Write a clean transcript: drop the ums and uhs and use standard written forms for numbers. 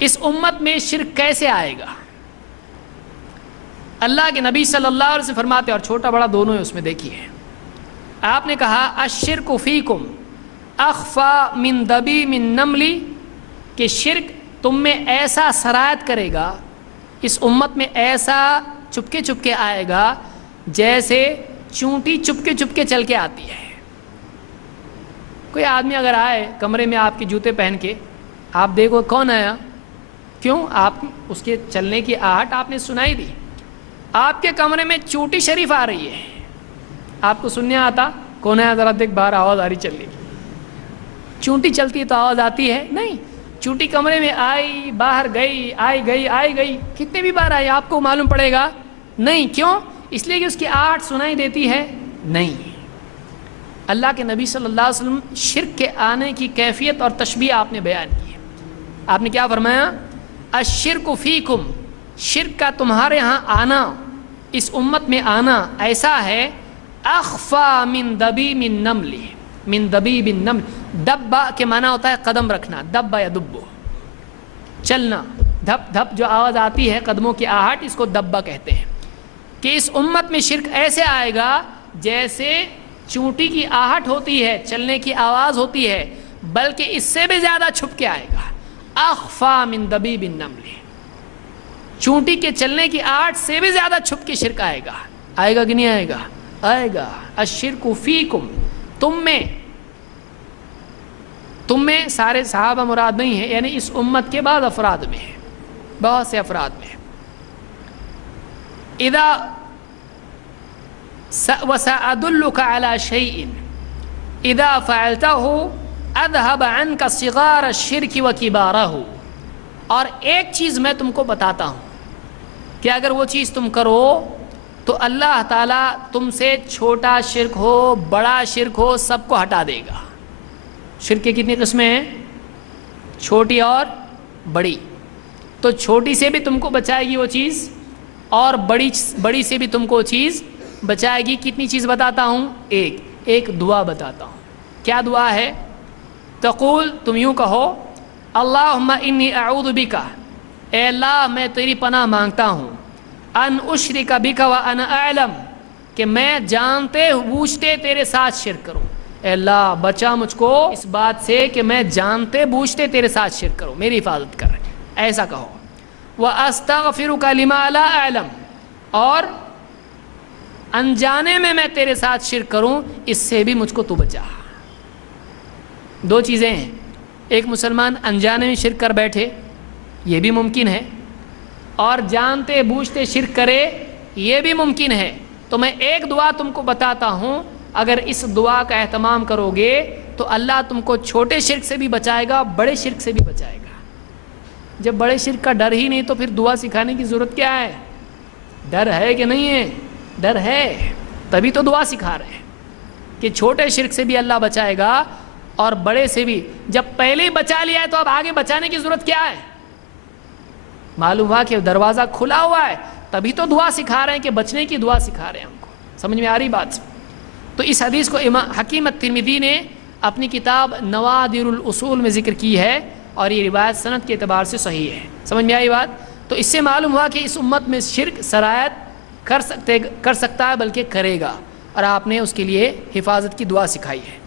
اس امت میں شرک کیسے آئے گا؟ اللہ کے نبی صلی اللہ علیہ وسلم فرماتے ہیں، اور چھوٹا بڑا دونوں ہیں اس میں، دیکھیے آپ نے کہا الشرک فیکم اخفا من دبیب النمل، کہ شرک تم میں ایسا سرایت کرے گا، اس امت میں ایسا چپکے چپکے آئے گا جیسے چونٹی چپکے چل کے آتی ہے۔ کوئی آدمی اگر آئے کمرے میں آپ کے جوتے پہن کے، آپ دیکھو کون آیا، کیوں؟ آپ اس کے چلنے کی آہٹ آپ نے سنائی دی۔ آپ کے کمرے میں چونٹی شریف آ رہی ہے، آپ کو سننے آتا کون ہے؟ ذرا دیکھ باہر آواز آ رہی چل رہی، چونٹی چلتی ہے تو آواز آتی ہے نہیں، چونٹی کمرے میں آئی باہر گئی آئی گئی، کتنے بھی بار آئی آپ کو معلوم پڑے گا نہیں، کیوں؟ اس لیے کہ اس کی آہٹ سنائی دیتی ہے نہیں۔ اللہ کے نبی صلی اللہ علیہ وسلم شرک کے آنے کی کیفیت اور تشبیہ آپ نے بیان کی ہے۔ آپ نے کیا فرمایا؟ الشرک فیکم، شرک کا تمہارے ہاں آنا، اس امت میں آنا ایسا ہے اخفا من دبیب النمل، من دبیب النمل، دبا کے معنی ہوتا ہے قدم رکھنا، دبا یا دبو، چلنا، دھپ دھپ جو آواز آتی ہے قدموں کی آہٹ، اس کو دبا کہتے ہیں۔ کہ اس امت میں شرک ایسے آئے گا جیسے چونٹی کی آہٹ ہوتی ہے، چلنے کی آواز ہوتی ہے، بلکہ اس سے بھی زیادہ چھپ کے آئے گا، اخفا من دبیب النمل، چونٹی کے چلنے کی آہٹ سے بھی زیادہ چھپ کے شرک آئے گا۔ آئے گا کہ نہیں آئے گا؟ آئے گا۔ الشرک فیکم، تم میں سارے صحابہ مراد نہیں ہے، یعنی اس امت کے بعد افراد میں ہے، بہت سے افراد میں ہے۔ اذا وسأدلك على شيء اذا فعلته اذهب عنك صغار الشرك وكباره، اور ایک چیز میں تم کو بتاتا ہوں کہ اگر وہ چیز تم کرو تو اللہ تعالیٰ تم سے چھوٹا شرک ہو بڑا شرک ہو سب کو ہٹا دے گا۔ شرک کی کتنی قسمیں ہیں؟ چھوٹی اور بڑی، تو چھوٹی سے بھی تم کو بچائے گی وہ چیز، اور بڑی سے بھی تم کو چیز بچائے گی۔ کتنی چیز بتاتا ہوں؟ ایک دعا بتاتا ہوں۔ کیا دعا ہے؟ تقول، تم یوں کہو، اللہم انی اعوذ بک، اے اللہ میں تیری پناہ مانگتا ہوں، ان اشرک بک وانا اعلم، کہ میں جانتے بوجھتے تیرے ساتھ شرک کروں۔ اے اللہ بچا مجھ کو اس بات سے کہ میں جانتے بوجھتے تیرے ساتھ شرک کروں، میری حفاظت کر، ایسا کہو۔ وَأَسْتَغْفِرُكَ لِمَا لَا أَعْلَمُ، اور انجانے میں تیرے ساتھ شرک کروں، اس سے بھی مجھ کو تو بچا۔ دو چیزیں ہیں، ایک مسلمان انجانے میں شرک کر بیٹھے، یہ بھی ممکن ہے، اور جانتے بوجھتے شرک کرے، یہ بھی ممکن ہے۔ تو میں ایک دعا تم کو بتاتا ہوں، اگر اس دعا کا اہتمام کرو گے تو اللہ تم کو چھوٹے شرک سے بھی بچائے گا، بڑے شرک سے بھی بچائے گا۔ جب بڑے شرک کا ڈر ہی نہیں تو پھر دعا سکھانے کی ضرورت کیا ہے؟ ڈر ہے کہ نہیں ہے؟ ڈر ہے، تبھی تو دعا سکھا رہے ہیں کہ چھوٹے شرک سے بھی اللہ بچائے گا اور بڑے سے بھی۔ جب پہلے ہی بچا لیا ہے تو اب آگے بچانے کی ضرورت کیا ہے؟ معلوم ہوا کہ دروازہ کھلا ہوا ہے، تبھی تو دعا سکھا رہے ہیں کہ بچنے کی دعا سکھا رہے ہیں ہم کو۔ سمجھ میں آ رہی بات؟ تو اس حدیث کو امام حکیم الترمذی نے اپنی کتاب نوادر الاصول میں ذکر کی ہے، اور یہ روایت سند کے اعتبار سے صحیح ہے۔ سمجھ میں آئی بات؟ تو اس سے معلوم ہوا کہ اس امت میں شرک سرایت کر سکتا ہے، بلکہ کرے گا، اور آپ نے اس کے لیے حفاظت کی دعا سکھائی ہے۔